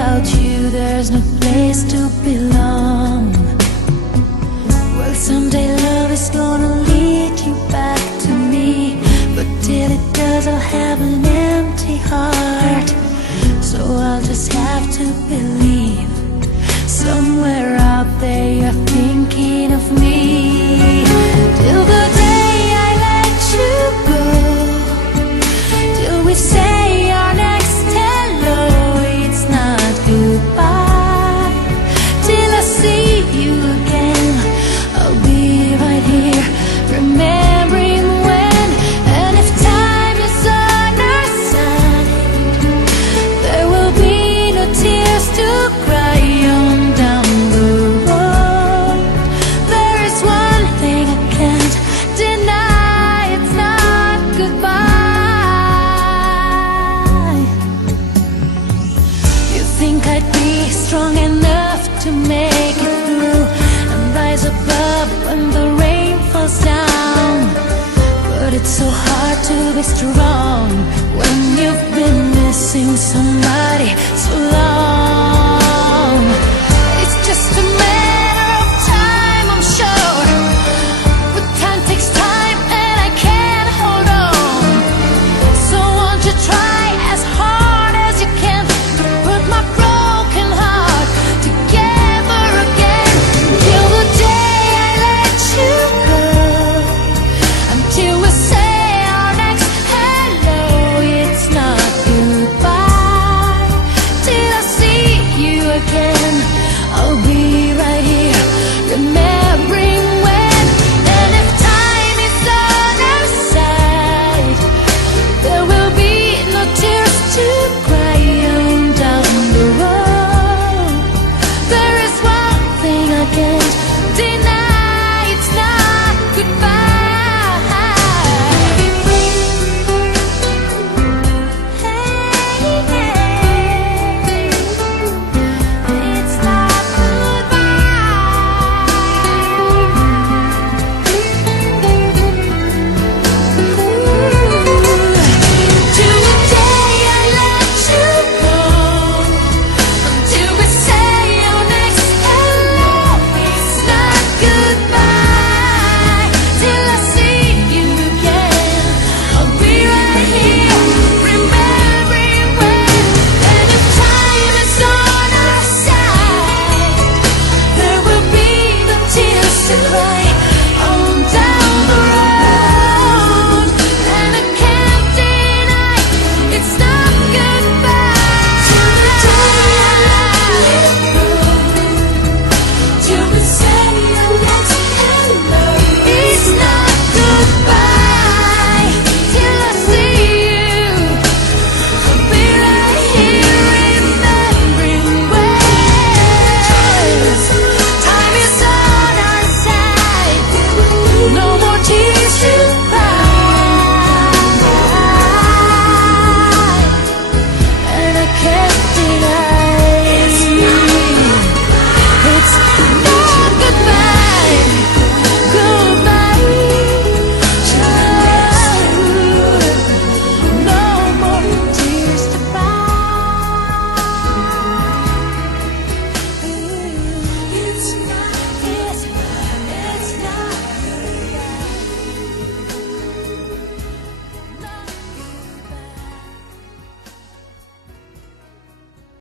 without you there's no place to belong. Well, someday love is gonna lead you back to me, but till it does I'll have an empty heart. So I'll just have to believe somewhere out there you're thinking of me. Till the day I let you go, till we say our next hello, it's not goodbye. Till I see you again, I'll be right here, remembering when. And if time is on our side, there will be no tears to cry on down the road. There is one thing I can't deny, it's not goodbye. You think I'd be strong enough to make it through and rise above when the rain falls down, but it's so hard to be strong when you've been missing somebody so long.